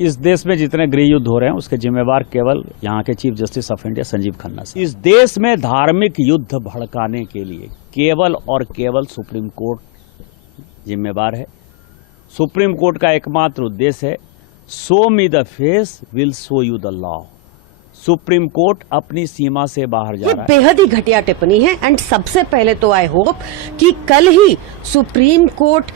इस देश में जितने गृह युद्ध हो रहे हैं उसके जिम्मेवार केवल यहाँ के chief justice of India Sanjeev Khanna से। इस देश में धार्मिक युद्ध भड़काने के लिए केवल और केवल सुप्रीम कोर्ट जिम्मेवार है। सुप्रीम कोर्ट का एकमात्र उद्देश्य है show me the face will show you the law. Supreme court अपनी सीमा से बाहर जा रहा है। बेहद ही घटिया टिप्पणी है। एंड सबसे पहले तो आई होप कि कल ही Supreme Court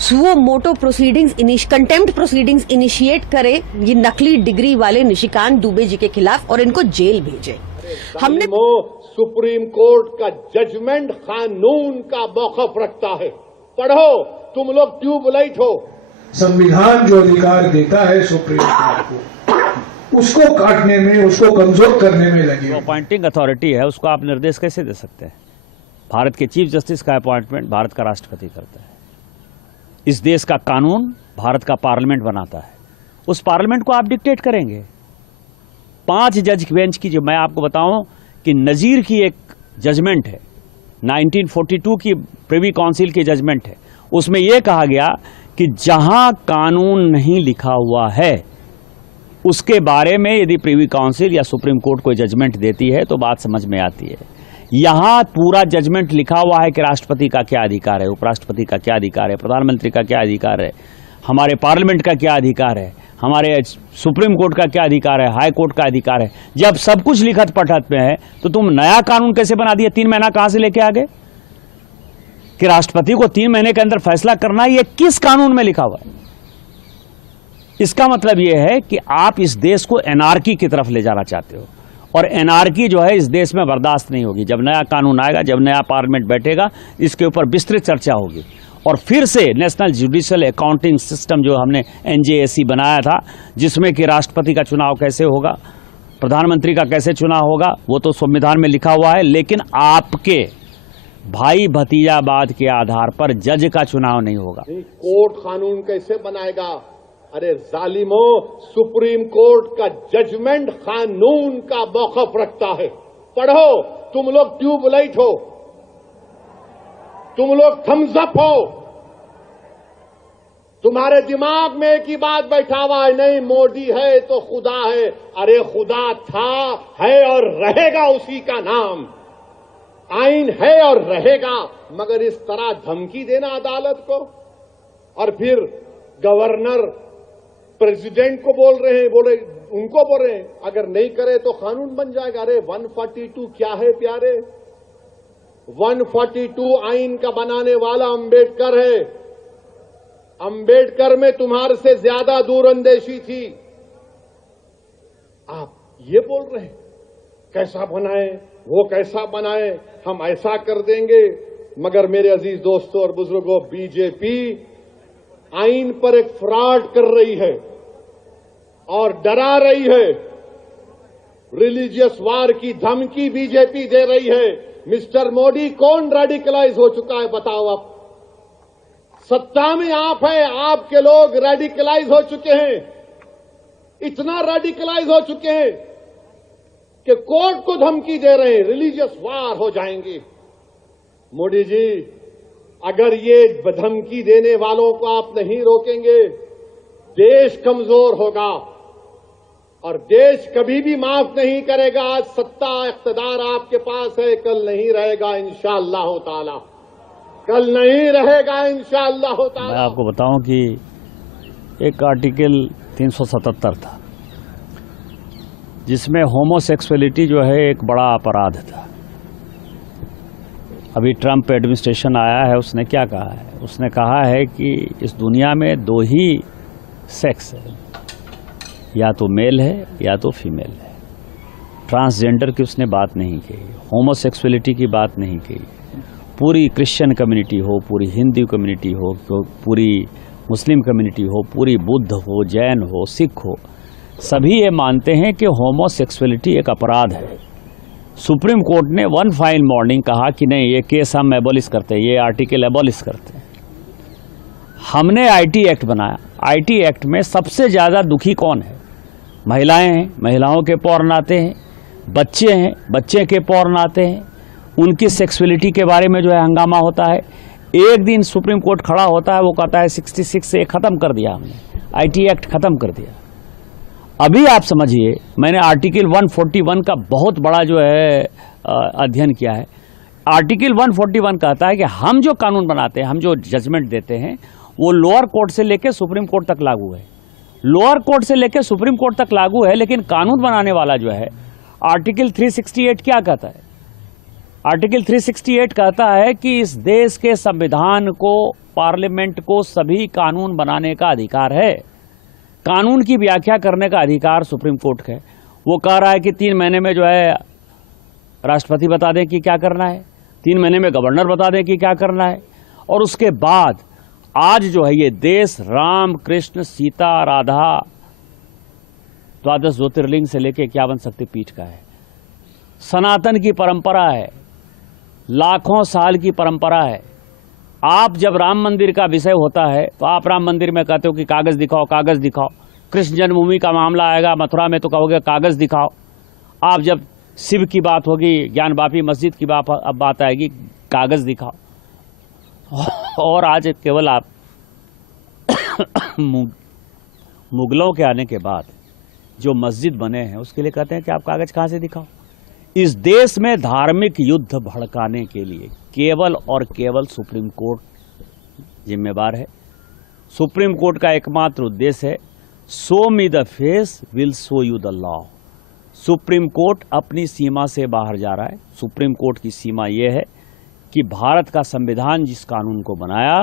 suo motu proceedings contempt proceedings initiate करे ये नकली डिग्री वाले निशिकांत दुबे जी के खिलाफ और इनको जेल भेजे। हमने सुप्रीम कोर्ट का जजमेंट कानून का मौक़िफ़ रखता है। पढ़ो, तुम लोग ट्यूबलाइट हो। संविधान जो अधिकार देता है सुप्रीम कोर्ट को, उसको काटने में, उसको कमजोर करने में लगे। जो अपॉइंटिंग अथॉरिटी है उसको आप निर्देश कैसे दे सकते हैं? भारत के चीफ जस्टिस का अपॉइंटमेंट भारत का राष्ट्रपति करता है। इस देश का कानून भारत का पार्लियामेंट बनाता है। उस पार्लियामेंट को आप डिक्टेट करेंगे? 5 जज बेंच की, जो मैं आपको बताऊं कि नजीर की एक जजमेंट है, 1942 की प्रिवी काउंसिल की जजमेंट है। उसमें यह कहा गया कि जहां कानून नहीं लिखा हुआ है उसके बारे में यदि प्रिवी काउंसिल या सुप्रीम कोर्ट कोई जजमेंट देती है तो बात समझ में आती है। यहां पूरा जजमेंट लिखा हुआ है कि राष्ट्रपति का क्या अधिकार है, उपराष्ट्रपति का क्या अधिकार है, प्रधानमंत्री का क्या अधिकार है, हमारे पार्लियामेंट का क्या अधिकार है, हमारे सुप्रीम कोर्ट का क्या अधिकार है, हाई कोर्ट का अधिकार है। जब सब कुछ लिखत पढ़त में है तो तुम नया कानून कैसे बना दिया? 3 महीना कहां से लेके आ गए कि राष्ट्रपति को 3 महीने के अंदर फैसला करना है? ये किस कानून में लिखा हुआ है? इसका मतलब यह है कि आप इस देश को एनार्की की तरफ ले जाना चाहते हो, और एनार्की जो है इस देश में बर्दाश्त नहीं होगी। जब नया कानून आएगा, जब नया पार्लियामेंट बैठेगा, इसके ऊपर विस्तृत चर्चा होगी और फिर से नेशनल जुडिशियल अकाउंटिंग सिस्टम जो हमने NJAC बनाया था, जिसमें कि राष्ट्रपति का चुनाव कैसे होगा, प्रधानमंत्री का कैसे चुनाव होगा, वो तो संविधान में लिखा हुआ है। लेकिन आपके भाई भतीजावाद के आधार पर जज का चुनाव नहीं होगा। कोर्ट कानून कैसे बनाएगा? अरे जालिमो, सुप्रीम कोर्ट का जजमेंट कानून का मौक़िफ़ रखता है। पढ़ो, तुम लोग ट्यूबलाइट हो, तुम लोग थम्स अप हो। तुम्हारे दिमाग में एक ही बात बैठा हुआ है, नहीं मोदी है तो खुदा है। अरे खुदा था, है और रहेगा उसी का नाम। आइन है और रहेगा, मगर इस तरह धमकी देना अदालत को, और फिर गवर्नर प्रेसिडेंट को बोल रहे हैं, उनको बोल रहे हैं अगर नहीं करे तो कानून बन जाएगा। अरे 142 क्या है प्यारे? 142 आइन का बनाने वाला अंबेडकर है। अंबेडकर में तुम्हारे से ज्यादा दूरअंदेशी थी। आप ये बोल रहे हैं कैसा बनाए, वो कैसा बनाए, हम ऐसा कर देंगे। मगर मेरे अजीज दोस्तों और बुजुर्गों, बीजेपी आइन पर एक फ्रॉड कर रही है और डरा रही है। रिलीजियस वार की धमकी बीजेपी दे रही है। मिस्टर मोदी, कौन रेडिकलाइज हो चुका है बताओ? आप सत्ता में आप हैं, आपके लोग रेडिकलाइज हो चुके हैं। इतना रेडिकलाइज हो चुके हैं कि कोर्ट को धमकी दे रहे हैं, रिलीजियस वार हो जाएंगे। मोदी जी, अगर ये धमकी देने वालों को आप नहीं रोकेंगे, देश कमजोर होगा और देश कभी भी माफ नहीं करेगा। आज सत्ता इख्तिदार आपके पास है, कल नहीं रहेगा इंशाअल्लाह ताला, कल नहीं रहेगा इंशाअल्लाह ताला। मैं आपको बताऊं कि एक आर्टिकल 377 था जिसमें होमोसेक्सुअलिटी जो है एक बड़ा अपराध था। अभी ट्रंप एडमिनिस्ट्रेशन आया है, उसने क्या कहा है? उसने कहा है कि इस दुनिया में 2 ही सेक्स है, या तो मेल है या तो फीमेल है। ट्रांसजेंडर की उसने बात नहीं कही, होमोसेक्सुअलिटी की बात नहीं कही। पूरी क्रिश्चियन कम्युनिटी हो, पूरी हिंदू कम्युनिटी हो, पूरी मुस्लिम कम्युनिटी हो, पूरी बुद्ध हो, जैन हो, सिख हो, सभी ये मानते हैं कि होमोसेक्सुअलिटी एक अपराध है। सुप्रीम कोर्ट ने वन फाइन मॉर्निंग कहा कि नहीं, ये केस हम एबॉलिश करते हैं, ये आर्टिकल एबॉलिश करते हैं। हमने IT एक्ट बनाया। IT एक्ट में सबसे ज़्यादा दुखी कौन है? महिलाएं हैं, महिलाओं के पॉर्न आते हैं, बच्चे हैं, बच्चे के पॉर्न आते हैं, उनकी सेक्सुअलिटी के बारे में जो है हंगामा होता है। एक दिन सुप्रीम कोर्ट खड़ा होता है, वो कहता है 66 से ख़त्म कर दिया हमने, IT एक्ट ख़त्म कर दिया। अभी आप समझिए, मैंने आर्टिकल 141 का बहुत बड़ा जो है अध्ययन किया है। आर्टिकल 141 कहता है कि हम जो कानून बनाते हैं, हम जो जजमेंट देते हैं, वो लोअर कोर्ट से लेकर सुप्रीम कोर्ट तक लागू है। लोअर कोर्ट से लेकर सुप्रीम कोर्ट तक लागू है, लेकिन कानून बनाने वाला जो है, आर्टिकल 368 क्या कहता है? आर्टिकल 368 कहता है कि इस देश के संविधान को, पार्लियामेंट को सभी कानून बनाने का अधिकार है। कानून की व्याख्या करने का अधिकार सुप्रीम कोर्ट का है। वो कह रहा है कि 3 महीने में जो है राष्ट्रपति बता दें कि क्या करना है, 3 महीने में गवर्नर बता दें कि क्या करना है, और उसके बाद आज जो है ये देश राम कृष्ण सीता राधा द्वादश ज्योतिर्लिंग से लेकर 51 शक्तिपीठ का है। सनातन की परंपरा है, लाखों साल की परंपरा है। आप जब राम मंदिर का विषय होता है तो आप राम मंदिर में कहते हो कि कागज दिखाओ, कागज दिखाओ। कृष्ण जन्मभूमि का मामला आएगा मथुरा में तो कहोगे कागज दिखाओ। आप जब शिव की बात होगी, ज्ञान वापी मस्जिद की बात आएगी, कागज दिखाओ। और आज केवल आप मुगलों के आने के बाद जो मस्जिद बने हैं उसके लिए कहते हैं कि आप कागज कहां से दिखाओ। इस देश में धार्मिक युद्ध भड़काने के लिए केवल और केवल सुप्रीम कोर्ट जिम्मेवार है। सुप्रीम कोर्ट का एकमात्र उद्देश्य है, show me the face will show you the law. Supreme court अपनी सीमा से बाहर जा रहा है। सुप्रीम कोर्ट की सीमा यह है कि भारत का संविधान जिस कानून को बनाया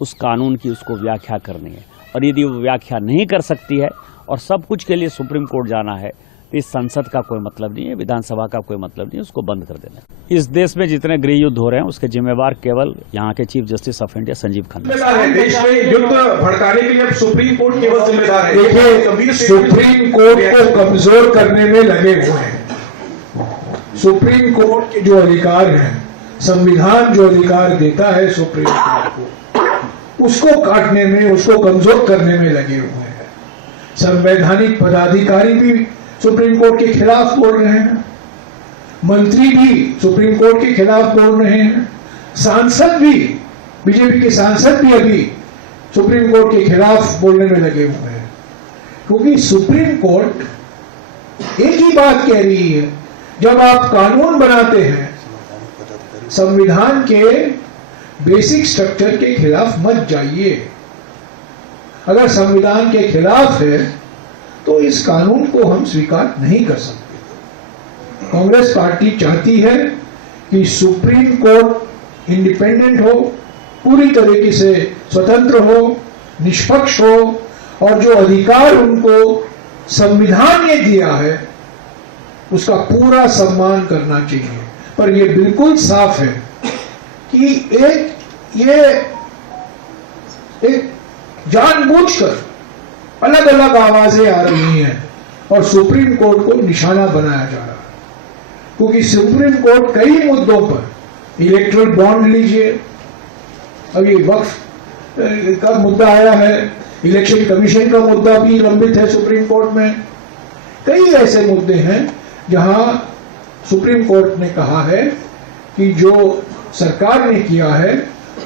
उस कानून की उसको व्याख्या करनी है, और यदि वो व्याख्या नहीं कर सकती है और सब कुछ के लिए सुप्रीम कोर्ट जाना है तो इस संसद का कोई मतलब नहीं है, विधानसभा का कोई मतलब नहीं है, उसको बंद कर देना है। इस देश में जितने गृह युद्ध हो रहे हैं उसके जिम्मेवार केवल यहाँ के chief justice of India Sanjeev Khanna है। देश में युद्ध भड़काने के लिए अब सुप्रीम कोर्ट केवल जिम्मेदार है। देखिए, सुप्रीम कोर्ट को कमजोर करने में लगे हुए हैं। सुप्रीम कोर्ट के जो अधिकार हैं, संविधान जो अधिकार देता है सुप्रीम कोर्ट को, उसको काटने में, उसको कमजोर करने में लगे हुए हैं। संवैधानिक पदाधिकारी भी सुप्रीम कोर्ट के खिलाफ बोल रहे हैं, मंत्री भी सुप्रीम कोर्ट के खिलाफ बोल रहे हैं, सांसद भी, बीजेपी के सांसद भी अभी सुप्रीम कोर्ट के खिलाफ बोलने में लगे हुए हैं। क्योंकि सुप्रीम कोर्ट एक ही बात कह रही है, जब आप कानून बनाते हैं संविधान के बेसिक स्ट्रक्चर के खिलाफ मत जाइए। अगर संविधान के खिलाफ है तो इस कानून को हम स्वीकार नहीं कर सकते। कांग्रेस पार्टी चाहती है कि सुप्रीम कोर्ट इंडिपेंडेंट हो, पूरी तरीके से स्वतंत्र हो, निष्पक्ष हो, और जो अधिकार उनको संविधान ने दिया है उसका पूरा सम्मान करना चाहिए। पर यह बिल्कुल साफ है कि एक जानबूझकर अलग अलग आवाजें आ रही हैं और सुप्रीम कोर्ट को निशाना बनाया जा रहा है। क्योंकि सुप्रीम कोर्ट कई मुद्दों पर, इलेक्टोरल बॉन्ड लीजिए, अभी वक्फ का मुद्दा आया है, इलेक्शन कमीशन का मुद्दा भी लंबित है सुप्रीम कोर्ट में। कई ऐसे मुद्दे हैं जहां सुप्रीम कोर्ट ने कहा है कि जो सरकार ने किया है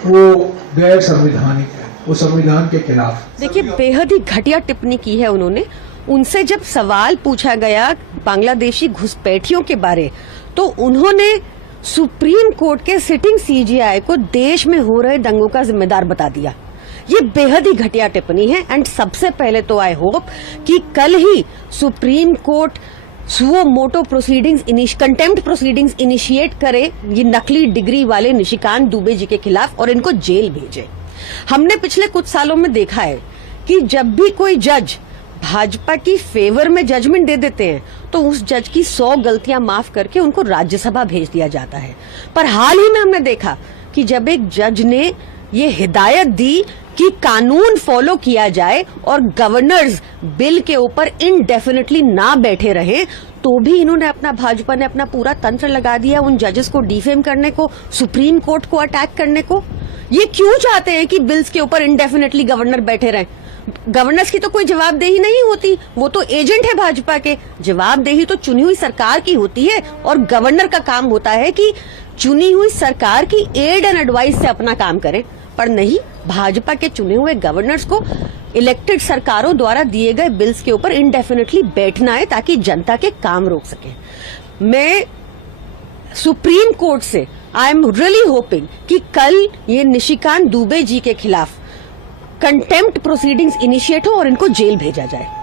वो गैर संवैधानिक है, वो संविधान के खिलाफ। देखिए, बेहद ही घटिया टिप्पणी की है उन्होंने। उनसे जब सवाल पूछा गया बांग्लादेशी घुसपैठियों के बारे, तो उन्होंने सुप्रीम कोर्ट के सिटिंग सीजेआई को देश में हो रहे दंगों का जिम्मेदार बता दिया। ये बेहद ही घटिया टिप्पणी है। एंड सबसे पहले तो आई होप कि कल ही Supreme Court suo motu proceedings, contempt proceedings initiate करे ये नकली डिग्री वाले निशिकांत दुबे जी के खिलाफ और इनको जेल भेजे। हमने पिछले कुछ सालों में देखा है कि जब भी कोई जज भाजपा की फेवर में जजमेंट दे देते हैं तो उस जज की 100 गलतियां माफ करके उनको राज्यसभा भेज दिया जाता है। पर हाल ही में हमने देखा कि जब एक जज ने ये हिदायत दी कि कानून फॉलो किया जाए और गवर्नर्स बिल के ऊपर इनडेफिनेटली ना बैठे रहे, तो भी इन्होंने भाजपा ने अपना पूरा तंत्र लगा दिया उन जजेस को डिफेम करने को, सुप्रीम कोर्ट को अटैक करने को। ये क्यों चाहते हैं कि बिल्स के ऊपर इनडेफिनेटली गवर्नर बैठे रहें? गवर्नर्स की तो कोई जवाबदेही नहीं होती, वो तो एजेंट है भाजपा के। जवाबदेही तो चुनी हुई सरकार की होती है और गवर्नर का काम होता है कि चुनी हुई सरकार की एड एंड एडवाइस से अपना काम करें। पर नहीं, भाजपा के चुने हुए गवर्नर्स को इलेक्टेड सरकारों द्वारा दिए गए बिल्स के ऊपर इंडेफिनेटली बैठना है ताकि जनता के काम रोक सके। मैं सुप्रीम कोर्ट से आई एम रियली होपिंग कि कल ये निशिकांत दुबे जी के खिलाफ कंटेम्प्ट प्रोसीडिंग्स इनिशिएट हो और इनको जेल भेजा जाए।